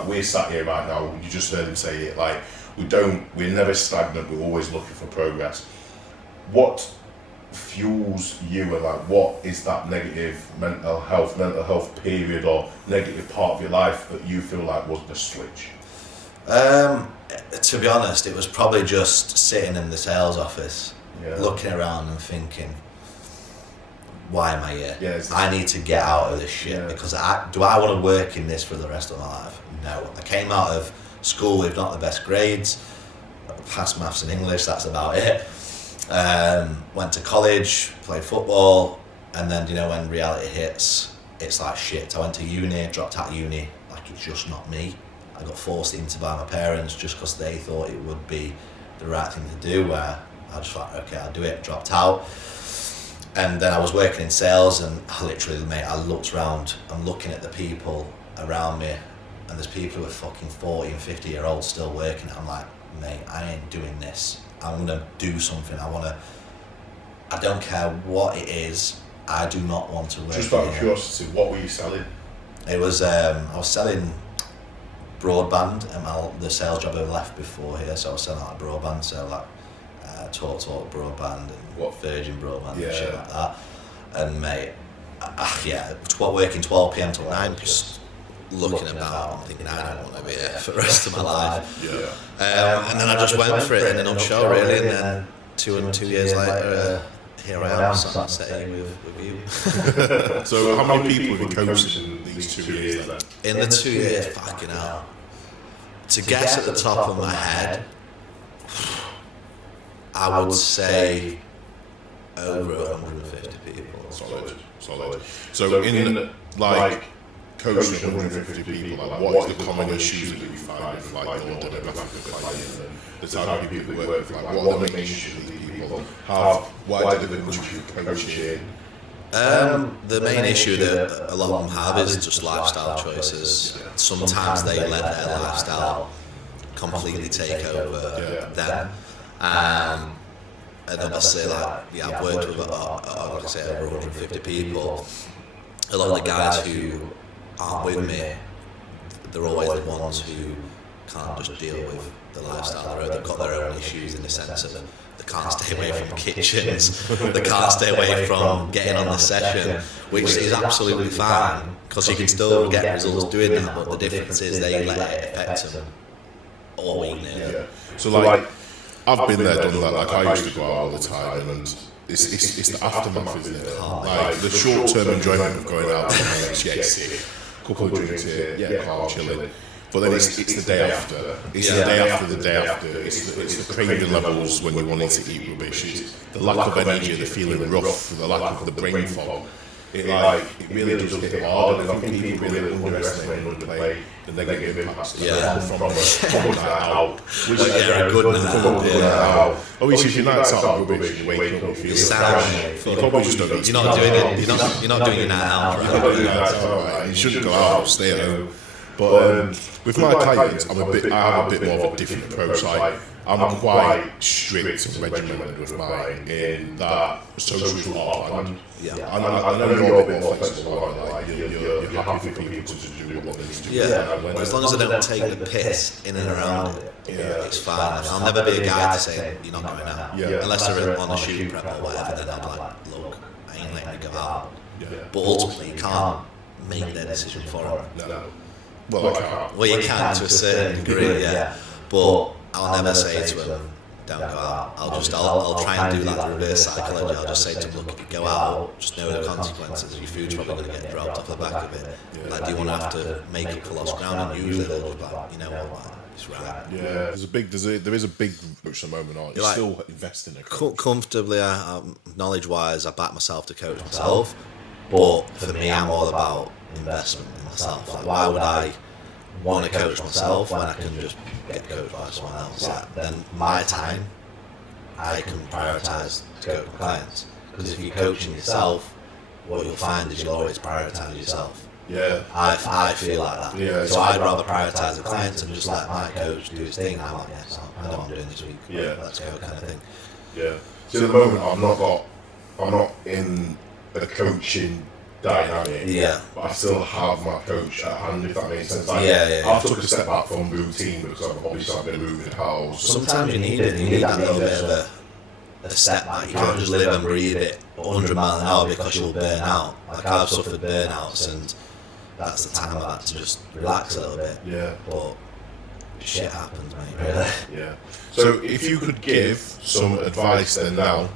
like we're sat here right now, you just heard him say it, like we're never stagnant, we're always looking for progress. What fuels you, and like what is that negative mental health period or negative part of your life that you feel like was the switch? To be honest, it was probably just sitting in the sales office, looking around and thinking, why am I here? I need to get out of this shit, because do I want to work in this for the rest of my life? No. I came out of school with not the best grades, passed maths and English, that's about it. Went to college, played football, and then, you know, when reality hits, it's like shit. I went to uni, dropped out of uni, like it's just not me. I got forced into by my parents just because they thought it would be the right thing to do, where I just thought, okay, I'll do it, dropped out. And then I was working in sales, and I literally, mate, I looked around, I'm looking at the people around me, and there's people who are fucking 40 and 50 year olds still working. I'm like, mate, I ain't doing this. I'm gonna do something. I don't care what it is, I do not want to work. Just out of curiosity, what were you selling? It was, I was selling broadband, and the sales job I left before here, so I was selling like broadband, so like Talk broadband and Virgin broadband and shit like that. And mate, working 12 p.m. till 9, just looking about and thinking, I don't want to be here for the rest of my life. And then I just went for it in a nutshell, really, and then two years later, here I am, sitting with you. So how many people have you coached in these 2 years then? In the 2 years, fucking hell. To guess at the top of my head, I would say over 150 people. Solid. So in like coaching 150 people, like what is the common issues that you find with like your demographic of clients and the type of people you work with? Like what are the main issues that people have? Why do they come to you coaching? The main issue that a lot of them have is just lifestyle choices. Sometimes they let their lifestyle completely take over them. And obviously, like, I've worked with, like I say, over 150 people. A lot of the guys who aren't with me, they're always the ones who can't just deal with the lifestyle. They've got their own issues in the sense of they can't stay away from kitchens, they can't stay away from getting on the session, which is absolutely fine, because you can still get results doing that, but the difference is they let it affect them all week now. So like, I've been there, done that, like I used to go out all the time, and it's the aftermath, isn't it? Like the short-term enjoyment of going out, couple of drinks here, calm, chilling. But then it's the day after. It's the day after the day after. It's the craving levels when you're wanting to eat rubbish. It's the lack of energy, the feeling rough, the lack of the brain fog. It really does hit hard, and I think people really underestimate and underplay the negative impacts from a good night out. Which is a good night out. Obviously, if your night's out rubbish, you wake up and you feel sound. You probably just don't. You're not doing it. You're not doing your night out. Right? You shouldn't go out. Stay at home. But with my clients, I have a bit more of a different approach. Like, I'm quite strict and regimented with mine in that social are planned. I know you're a bit more flexible. Like you're happy for people to do what they need to do. As long as I don't take the piss in and around it, it's fine. I'll never be a guy to say you're not going out, unless they're on a shooting prep or whatever. Then I'd like, look, I ain't letting you go out. But ultimately, you can't make their decision for them. No. Well, I can't. Well, you can to a certain degree, but I'll never say to them, don't go out. I'll try and do that reverse psychology. I'll just say to them, look, if you go out, just know the consequences. Your food's probably going to get dropped off the back of it. Like, do you want to have to make up for lost ground? And usually they'll just be like, you know what, it's right. There is a big push at the moment, aren't you? Like, still investing in a coach. Comfortably, knowledge-wise, I back myself to coach myself. But for me, I'm all about investment in myself. Like, why would I want to coach myself when I can just get coached by someone else? Like, then my time, I can prioritise to coach my clients. Because if you're coaching yourself, what you'll find is you'll always prioritise yourself. I feel like that. So I'd rather prioritise the clients and just let my coach do his thing. And I'm like, I know what I'm doing this week. Let's go, kind of thing. So at the moment, I'm not in a coaching dynamic. Yeah. But I still have my coach at hand, if that makes sense. Like, Yeah. I've took a step back from routine because I've been moving house. Sometimes you need it. You need that little bit of a step back. You can't just live and breathe it 100 miles an hour because you'll burn out. Like I've suffered burnouts, and that's the time I've had to just relax a little bit. Yeah. But shit happens, mate. Really. Yeah. So if you could give some advice then now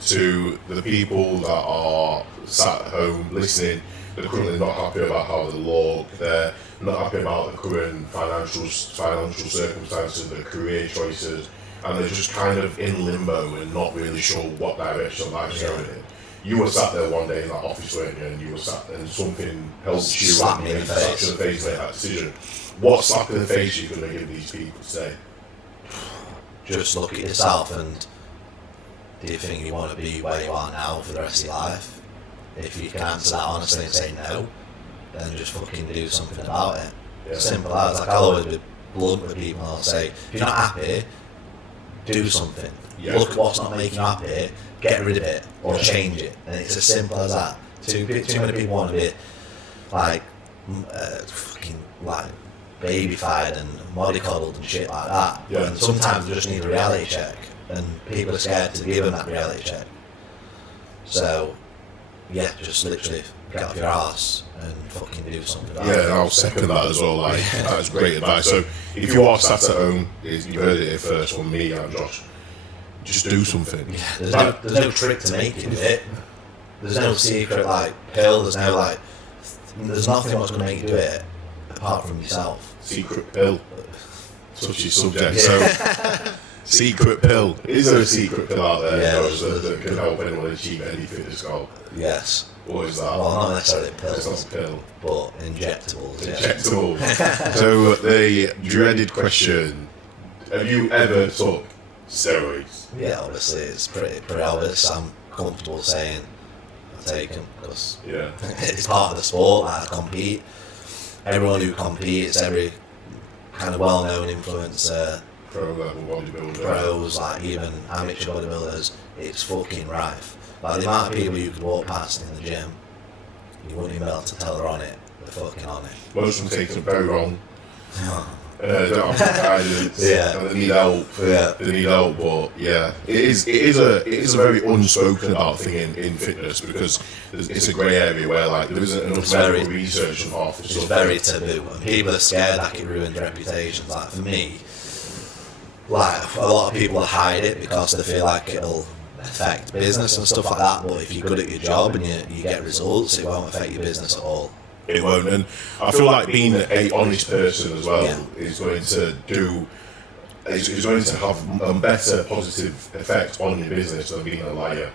to the people that are sat at home listening, that are currently not happy about how they look, they're not happy about the current financial circumstances, their career choices, and they're just kind of in limbo and not really sure what direction life's going in. You were sat there one day in that office, weren't you, and you were sat and something helped you Slap me in the face. Make that decision. What slap in the face are you going to give these people today? Just look at yourself, and do you think you want to be where you are now for the rest of your life? If you can answer that honestly and say no, then just fucking do something about it. Yeah. Simple as. Like I'll always be blunt with people, and I'll say, if you're not happy, do something. Yeah. Look at what's not making you happy, get rid of it or change it, and it's as simple as that. Too many people want to be like fucking like babyfied and mollycoddled and shit like that. Yeah. And sometimes they just need a reality check, and people are scared to give them that reality check. So yeah, just literally get off your arse and fucking do something about it. Yeah, and I'll second that as well. Like that's great advice. So if you are sat at home, you heard it here first from me and Josh. Just do something. Yeah, there's no trick to making it. There's no secret like pill. There's nothing what's going to make you do it apart from yourself. Secret pill. Such a subject. So secret pill. Is there a secret pill out there, Josh, that can help anyone achieve any fitness goal? Yes. What is that? Well, not necessarily pills. It's not a pill. But injectables. Yeah. Injectables. So the dreaded question: have you ever took steroids? Yeah, obviously it's pretty obvious. I'm comfortable saying I take them because it's part of the sport. Like, I compete. Everyone who competes, every kind of well-known influencer, Pro level bodybuilder, pros, like even amateur bodybuilders, it's fucking rife. Like the amount of people you could walk past in the gym, you wouldn't even be able to tell they're on it. They're fucking on it. Most of them take them very wrong. Don't have guidance. And they need help. They need help, but it is a very unspoken about thing in fitness, because it's a grey area where like there isn't enough medical research on half the stuff. It's very taboo, and people are scared that it ruins reputations. Like for me, like a lot of people hide it because they feel like it'll affect business and stuff like that. But if you're good at your job and you get results, it won't affect your business at all. It won't, and I feel like being a honest person as well is going to have a better positive effect on your business than being a liar.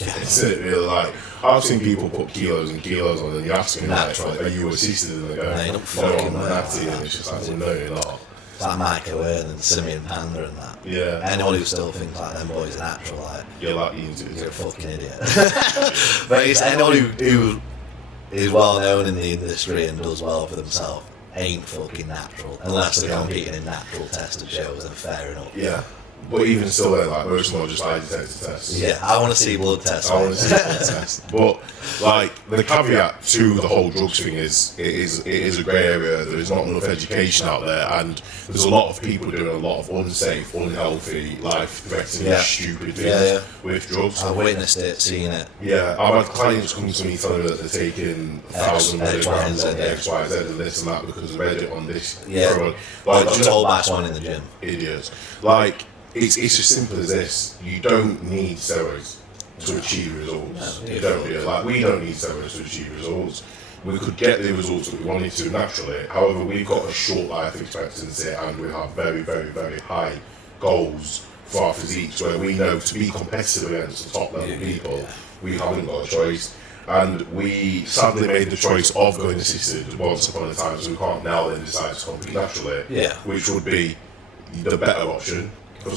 It's really like I've seen people put kilos and kilos on, and you ask them like, "Are you assisted?" And they go, "No, I'm natty," and it's just like, "Well, no, you're not." It's like Mike Owen and Simeon Panda and that. Yeah. Anyone who still thinks like them boys are natural, like you're a fucking idiot. But it's anyone who is well known in the industry and does well for themselves ain't fucking natural unless they're competing in natural tested shows, and fair enough. Yeah. But even still, then, like most of them are just lie detector tests. Yeah, I want to see blood tests. I want to see blood tests. But like the caveat to the whole drugs thing is it is a grey area. There is not enough education out there, and there's a lot of people doing a lot of unsafe, unhealthy, life-threatening, stupid things with drugs. I've witnessed it, seen it. Yeah, I've had clients come to me telling me that they're taking 1,000 milligrams of X, Y, Z, and this and that because they read it on this. Yeah, like just told by someone in the gym. Idiots. Like. It's as simple as this. You don't need steroids to achieve results. You don't. Like we don't need steroids to achieve results. We could get the results that we wanted to naturally. However, we've got a short life expectancy, and we have very, very, very high goals for our physiques, where we know to be competitive against the top level people, we haven't got a choice. And we sadly made the choice of going assisted once upon a time, so we can't now then decide to compete naturally, which would be the better option.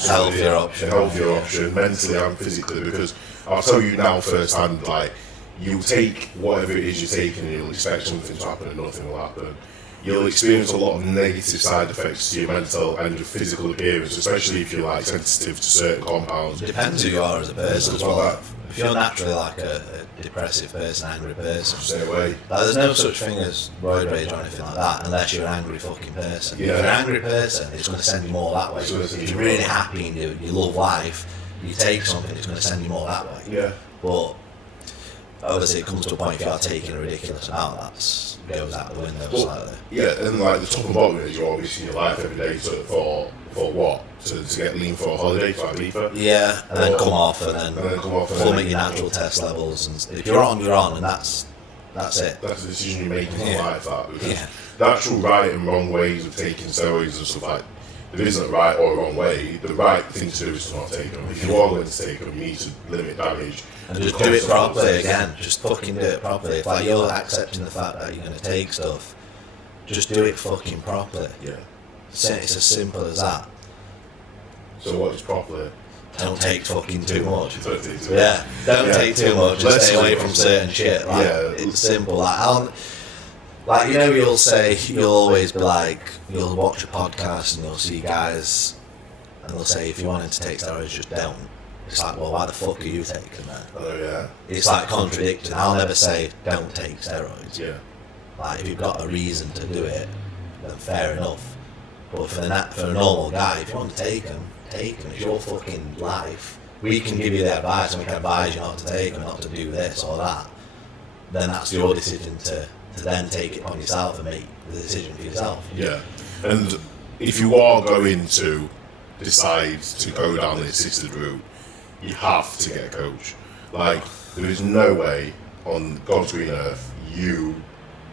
Healthier option, mentally and physically, because I'll tell you now firsthand, like you take whatever it is you're taking and you'll expect something to happen and nothing will happen. You'll experience a lot of negative side effects to your mental and your physical appearance, especially if you're like sensitive to certain compounds. It depends who you are as a person as well. If you're naturally like a depressive person, angry person, Stay away. like, there's no such thing as road rage or anything like that unless you're an angry fucking person. Yeah. If you're an angry person, it's going to send you more that way. If you're really happy and you love life, you take something, it's going to send you more that way. Yeah. But obviously it comes to a point if you are taking a ridiculous amount, that goes out the window slightly. Yeah, and like the top and bottom is you're obviously in your life every day for what? To get lean for a holiday, like FIFA? Yeah, and then come off and then plummet your then- natural test levels. And if you're on, you're on, and that's it. That's the decision you make in your life, that. Because Yeah. the actual right and wrong ways of taking steroids and stuff like there isn't a right or a wrong way. The right thing to do is to not take them. If you are going to take them, you need to limit damage. And just do it properly again. Just fucking do it properly. If like you're accepting the fact that you're going to take stuff, just do it fucking properly. Yeah. It's as simple as that. So what is properly? Don't take fucking too much. Don't take too much. Yeah, don't Yeah. take too much. Just Less stay away is- from certain shit. Like, Yeah. it's simple. Like you know, you'll always be like, you'll watch a podcast and you'll see guys, and they'll say, if you wanted to take steroids, just don't. It's like, well, why the fuck are you taking them? Oh yeah. It's like contradicting. I'll never say don't take steroids. Yeah. Like if you've got a reason to do it, then fair enough. But for a normal guy, if you want to take them, take them. It's your fucking life. We can give you the advice and we can advise you not to take them, not to do this or that. Then that's your decision to then take it on yourself and make the decision for yourself. Yeah. And if you are going to decide to go down the assisted route, you have to get a coach. Like, there is no way on God's green earth you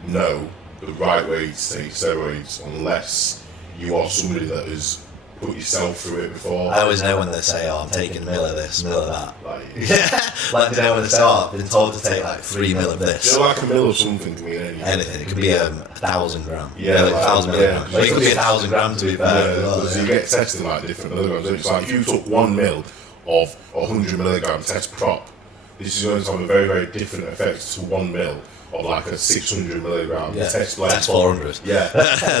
know the right way to take steroids unless you are somebody that has put yourself through it before. I always know when they say, oh, I'm taking a mill of this, mill of that. Like, Like, you know, when they say, oh, I've been told to take like 3 mil of this. you know, like a mill of something can mean anything. Anything. It could be 1,000 gram. Yeah, like like, 1,000 milligrams. yeah. Or it could be 1,000 grams to be fair. Yeah, as well, because yeah. you get tested like different milligrams. It's like if you took 1 mil of 100 milligram test prop, this is going to have a very, very different effect to 1 mil of like a 600 milligram test blend. Test 400. Yeah.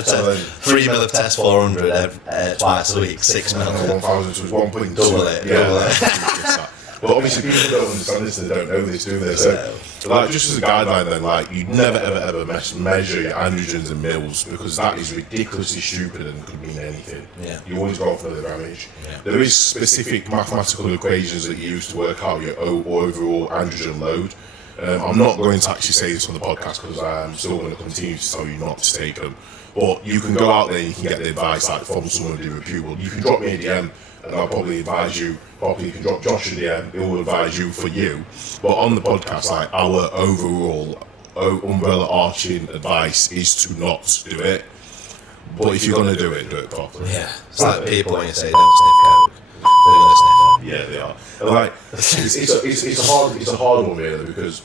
So then 3 mil of test 400 twice a week, 6 mil. 1,000 to 1.2. Double it, Yeah. double it. But obviously people don't understand this, they don't know this, do they? So, like, just as a guideline then, like, you'd never ever measure your androgens and mils because that is ridiculously stupid and could mean anything. Yeah. You always go for the damage. Yeah. There is specific mathematical equations that you use to work out your overall androgen load. I'm not going to actually say this on the podcast because I'm still going to continue to tell you not to take them. But you can go out there and you can get the advice like from someone who's reputable. You can drop me a DM and I'll probably advise you. Probably you can drop Josh a DM, he will advise you for you. But on the podcast, like our overall umbrella arching advice is to not do it. But if you're going to do it properly. Yeah. It's like people when you say don't sniff coke, they're going to sniff it. Yeah, they are. And like, it's a hard one really because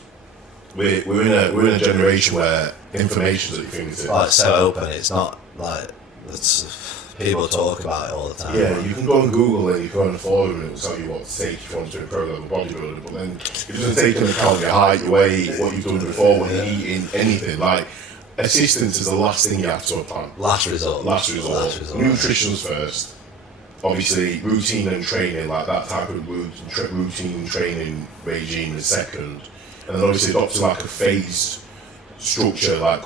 we're in a generation where information's at your fingertips. Oh, it's so open, it's not like, people talk about it all the time. Yeah, you can go on Google and you can go on the forum and it will tell you what to take if you want to do a program of bodybuilding, but then it doesn't take into account your height, your weight, what you've done before, what you're eating, anything. Like, assistance is the last thing you have to plan. Last resort. Last resort. Nutrition's first. Obviously, routine and training, like that type of routine training regime is second. And then obviously adopting like a phased structure, like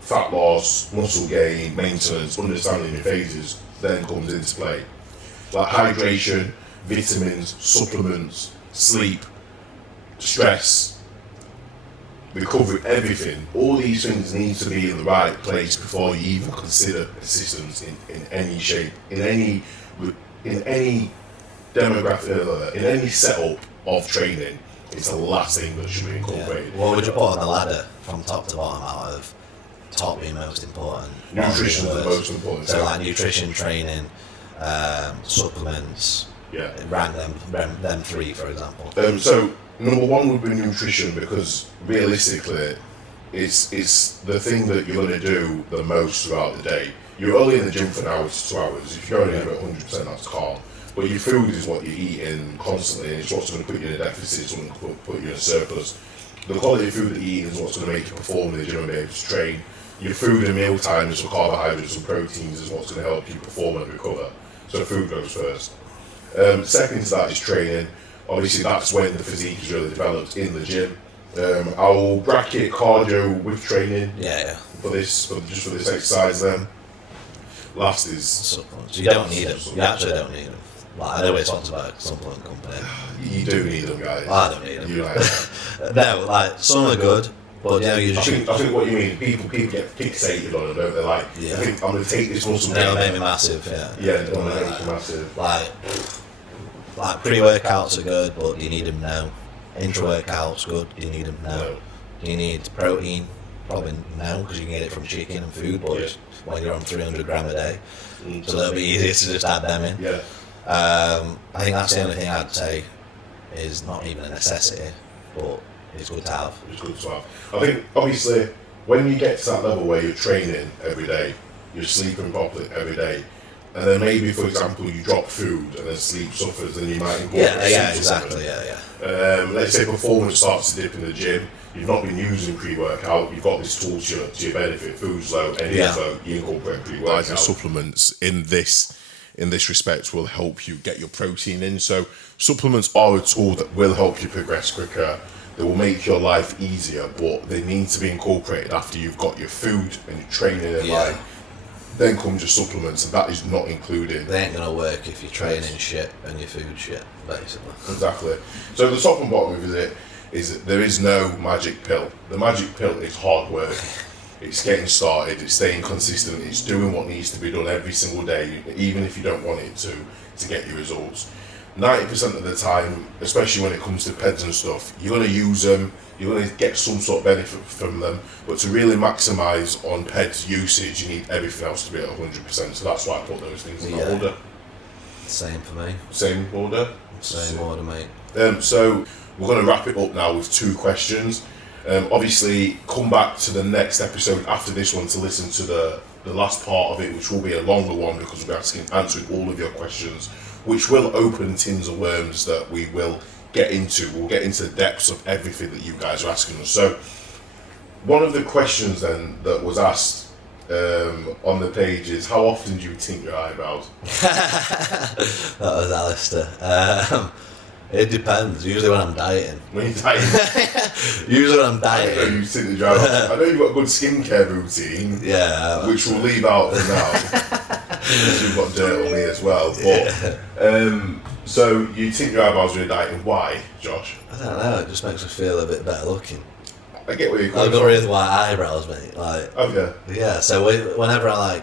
fat loss, muscle gain, maintenance, understanding your phases, then comes into play. Like hydration, vitamins, supplements, sleep, stress, recovery, everything. All these things need to be in the right place before you even consider assistance in any shape, in any demographic, in any setup of training. It's the last thing that should be incorporated. Yeah. What would you put on the ladder from top to bottom out of top being most important? Nutrition is the most important. So like nutrition, training, supplements. Yeah. Rank them 3, for example. So number 1 would be nutrition because realistically, it's the thing that you're going to do the most throughout the day. You're only in the gym for an hour to 2 hours. If you're only at 100%, that's calm. But your food is what you're eating constantly, and it's what's going to put you in a deficit, it's what's going to put you in a surplus. The quality of food that you eat is what's going to make you perform in the gym and be able to train. Your food and meal times for carbohydrates and proteins is what's going to help you perform and recover. So food goes first. Second to that is training. obviously that's when the physique is really developed in the gym. I'll bracket cardio with training. For this exercise. Then last is supplements. You don't need them. You actually don't need them. Like, I know we're sponsored by a supplement company. You do need them, guys. I don't need them. You like no, like some are good, but you know you just. I think what you mean. People get fixated on it, don't they? Like, I think I'm going to take this muscle. It'll make me massive. Yeah, it'll make me massive. Like pre-workouts are good, but do you need them? No. Intra-workouts good. Do you need them? No. Do you need protein? Probably no, because you can get it from chicken and food, but when you're on 300 gram a day, so it'll be easier to just add them in. Yeah. I think that's the only thing I'd say is not even a necessity, but it's good to have. It's good to have. I think, obviously, when you get to that level where you're training every day, you're sleeping properly every day, and then maybe, for example, you drop food and then sleep suffers, then you might incorporate exactly. Let's say performance starts to dip in the gym. You've not been using pre-workout. You've got this tool to your benefit. Food's low, energy's low. You incorporate pre-workout. Supplements in this respect will help you get your protein in. So supplements are a tool that will help you progress quicker. They will make your life easier, but they need to be incorporated after you've got your food and your training in line. Then comes your supplements, and that is not included. They ain't gonna work if you're training shit and your food shit, basically. Exactly. So the top and bottom of it is that there is no magic pill. The magic pill is hard work. It's getting started, it's staying consistent, it's doing what needs to be done every single day, even if you don't want it to get your results. 90% of the time, especially when it comes to PEDs and stuff, you're going to use them, you're going to get some sort of benefit from them, but to really maximise on PEDs usage, you need everything else to be at 100%, so that's why I put those things in that order. Same for me. Same order? Same order, mate. So we're going to wrap it up now with 2 questions. Obviously, come back to the next episode after this one to listen to the last part of it, which will be a longer one because we'll be answering all of your questions, which will open tins of worms that we will get into. We'll get into the depths of everything that you guys are asking us. So, one of the questions then that was asked on the page is, how often do you tint your eyebrows? That was Alistair. It depends. Usually when I'm dieting. When you're dieting? Usually when I'm dieting. I know you tint your eyebrows. I know you've got a good skincare routine. Yeah. Which we'll leave out for now. Because you've got dirt on me as well. But, so you tint your eyebrows when you're dieting. Why, Josh? I don't know. It just makes me feel a bit better looking. I get where you're coming I've got from. really white eyebrows, mate. Like, okay. Yeah, so whenever I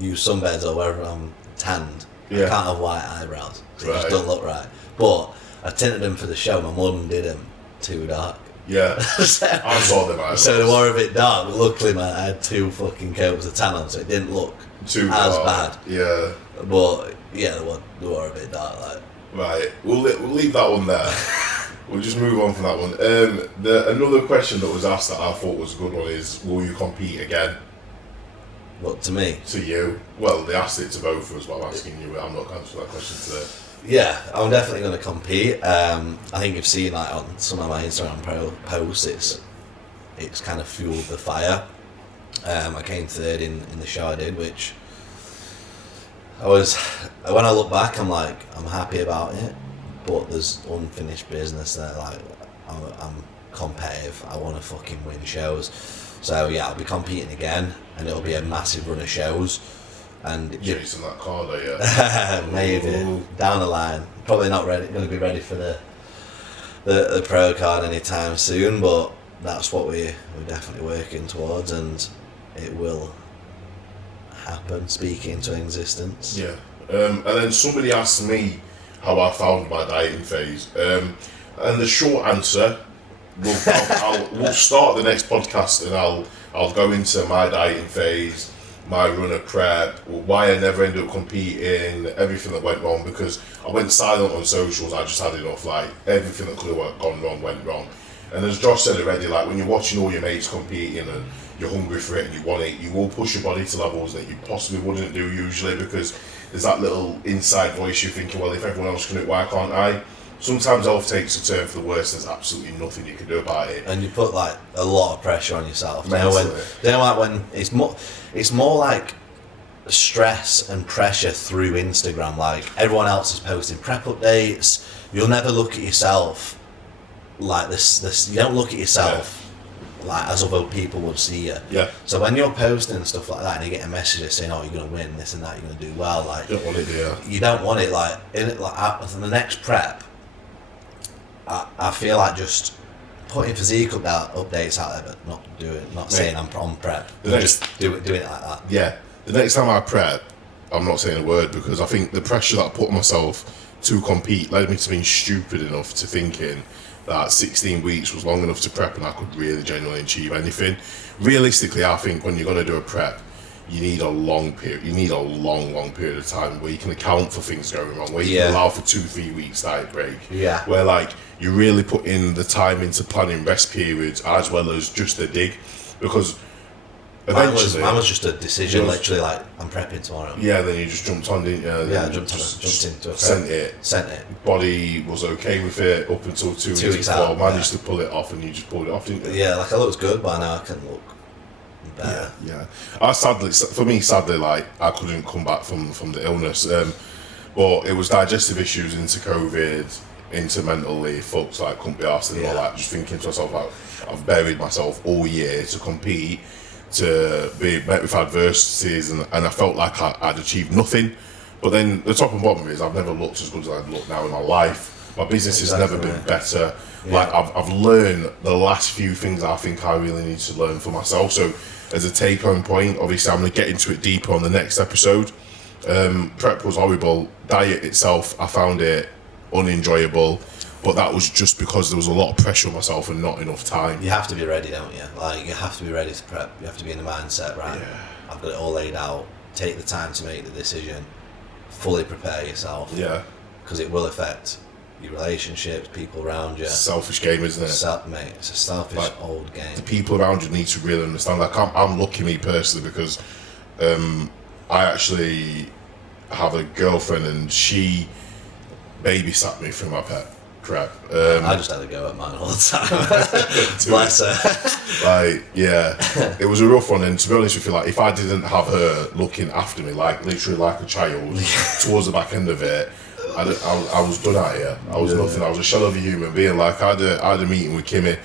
use sunbeds or wherever I'm tanned, I can't have white eyebrows. They just don't look right. But I tinted them for the show. My mum did them too dark. Yeah, I saw them eyebrows. So they were a bit dark, but luckily, man, I had 2 fucking coats of tan on, so it didn't look too as dark. bad. Yeah. But yeah, they were a bit dark. Right, we'll leave that one there. We'll just move on from that one. Another question that was asked that I thought was a good one is, will you compete again? What, to me? To you. Well, they asked it to both of us, but I'm asking you. I'm not answering that question today. Yeah, I'm definitely going to compete. I think you've seen on some of my Instagram posts, it's kind of fueled the fire. I came 3rd in the show I did, which when I look back, I'm happy about it, but there's unfinished business there. I'm competitive. I want to fucking win shows. So yeah, I'll be competing again, and it'll be a massive run of shows. And chasing that card, yeah. Maybe down the line. Probably not going to be ready for the pro card anytime soon, but that's what we're definitely working towards, and it will happen. Speak into existence. Yeah. And then somebody asked me how I found my dieting phase, and the short answer, we'll start the next podcast, and I'll go into my dieting phase, my runner prep, why I never ended up competing, everything that went wrong, because I went silent on socials. I just had enough. Everything that could have gone wrong went wrong. And as Josh said already, when you're watching all your mates competing and you're hungry for it and you want it, you will push your body to levels that you possibly wouldn't do usually, because there's that little inside voice you're thinking, well, if everyone else can do it, why can't I? Sometimes health takes a turn for the worse. There's absolutely nothing you can do about it. And you put a lot of pressure on yourself. Mentally. When it's more like stress and pressure through Instagram. Like, everyone else is posting prep updates. You'll never look at yourself like this. You don't look at yourself like as other people would see you. Yeah. So when you're posting and stuff like that, and you get a message saying, "Oh, you're gonna win this and that, you're gonna do well," like, you don't want it, yeah. You don't want it. Like, in it, like after the next prep, I feel like just putting physical updates out there, but not saying I'm on prep. Just doing it like that. Yeah. The next time I prep, I'm not saying a word, because I think the pressure that I put on myself to compete led me to being stupid enough to thinking that 16 weeks was long enough to prep and I could really genuinely achieve anything. Realistically, I think when you're going to do a prep, you need a long period. You need a long period of time where you can account for things going wrong, where you can allow for 2-3 weeks diet break. Yeah. Where like you really put in the time into planning rest periods as well as just a dig, because eventually mine was just a decision. Literally, like, I'm prepping tomorrow. Yeah. Then you just jumped on, didn't you? Yeah, I jumped into it. Sent it. Body was okay with it up until 2 weeks before. Managed to pull it off, and you just pulled it off, didn't you? Yeah, like, I looked good, but now I can look better. Yeah. Sadly, like, I couldn't come back from the illness, but it was digestive issues into COVID, into mentally fucked, like, couldn't be arsed anymore. Like, just thinking to myself, like, I've buried myself all year to compete, to be met with adversities, and I felt like I'd achieved nothing. But then the top and bottom is I've never looked as good as I look now in my life. My business has never been better. Yeah. Like, I've learned the last few things I think I really need to learn for myself. So as a take-home point, obviously I'm going to get into it deeper on the next episode. Prep was horrible. Diet itself, I found it unenjoyable. But that was just because there was a lot of pressure on myself and not enough time. You have to be ready, don't you? Like, you have to be ready to prep. You have to be in the mindset, right? Yeah. I've got it all laid out. Take the time to make the decision. Fully prepare yourself. Yeah. Because it will affect your relationships, people around you. Selfish game, isn't it? Mate, it's a selfish old game. The people around you need to really understand. Like, I'm lucky, me personally, because I actually have a girlfriend, and she babysat me through my prep. I just had to go at mine all the time. Bless her. Like, yeah, it was a rough one, and to be honest with you, like, if I didn't have her looking after me, like, literally like a child, towards the back end of it, I was done out here. I was nothing. I was a shell of a human being. Like, I had a meeting with Kimmy,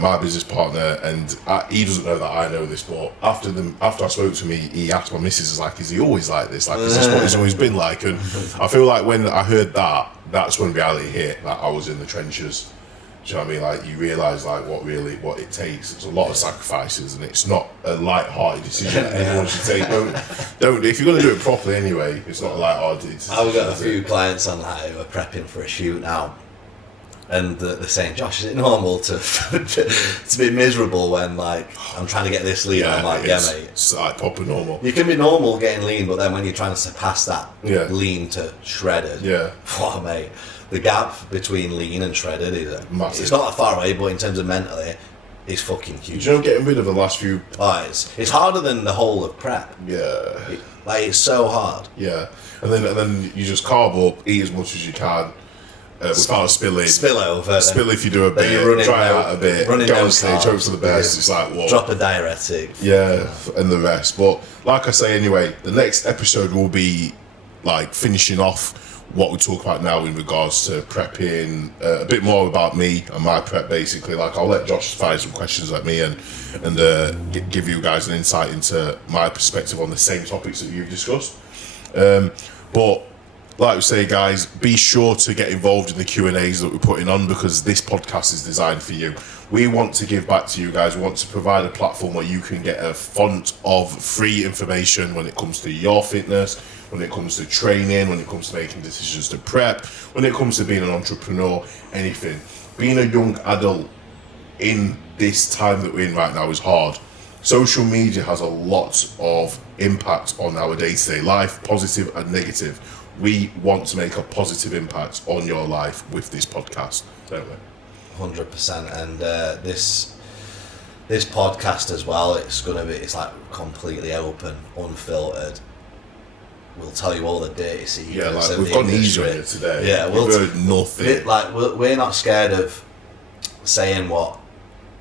my business partner, and he doesn't know that I know this, but after I spoke to him, he asked my missus, like, is he always like this? Like, is this what he's always been like? And I feel like when I heard that, that's when reality hit, that I was in the trenches. Do you know what I mean? Like, you realise, like, what it takes. It's a lot of sacrifices, and it's not a light-hearted decision that anyone should take. Don't if you're going to do it properly anyway, it's not a light-hearted decision. I've got a few clients on that who are prepping for a shoot now, and they're saying, "Josh, is it normal to be miserable when, like, I'm trying to get this lean?" I'm like, "Yeah, mate, it's like proper normal. You can be normal getting lean, but then when you're trying to surpass that lean to shredded, oh, mate, the gap between lean and shredded is massive. It's not that far away, but in terms of mentally, it's fucking huge. Do you know, getting rid of the last few? Oh, it's harder than the whole of prep. Yeah, it's so hard. Yeah, and then you just carb up, eat as much as you can. Without spilling. Spill over. Spill if you do a bit, dry out a bit, go on stage, hope for the best. It's like, whoa. Drop a diuretic. Yeah, and the rest. But like I say, anyway, the next episode will be like finishing off what we talk about now in regards to prepping, a bit more about me and my prep, basically. Like, I'll let Josh fire some questions at me and give you guys an insight into my perspective on the same topics that you've discussed. But like we say, guys, be sure to get involved in the Q&As that we're putting on, because this podcast is designed for you. We want to give back to you guys. We want to provide a platform where you can get a font of free information when it comes to your fitness, when it comes to training, when it comes to making decisions to prep, when it comes to being an entrepreneur, anything. Being a young adult in this time that we're in right now is hard. Social media has a lot of impact on our day-to-day life, positive and negative. We want to make a positive impact on your life with this podcast, don't we? 100%. And this podcast as well, it's like completely open, unfiltered. We'll tell you all the dirty secrets. Yeah, like, we've gone easy on it today. Yeah, we've heard nothing. We're not scared of saying what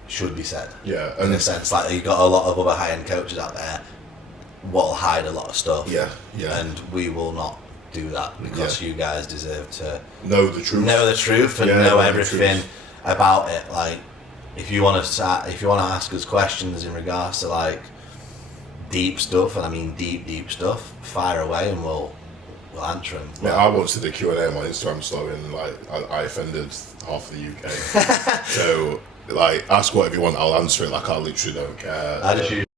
should be said. Yeah, in a sense, like, you've got a lot of other high-end coaches out there what'll hide a lot of stuff. Yeah. And we will not do that because you guys deserve to know the truth and know everything about it. Like, if you want to ask us questions in regards to like deep stuff, and I mean deep stuff, fire away and we'll answer them. Yeah, I once did a Q&A on my Instagram story and like I offended half the UK. So like, ask whatever you want, I'll answer it. Like, I literally don't care. I just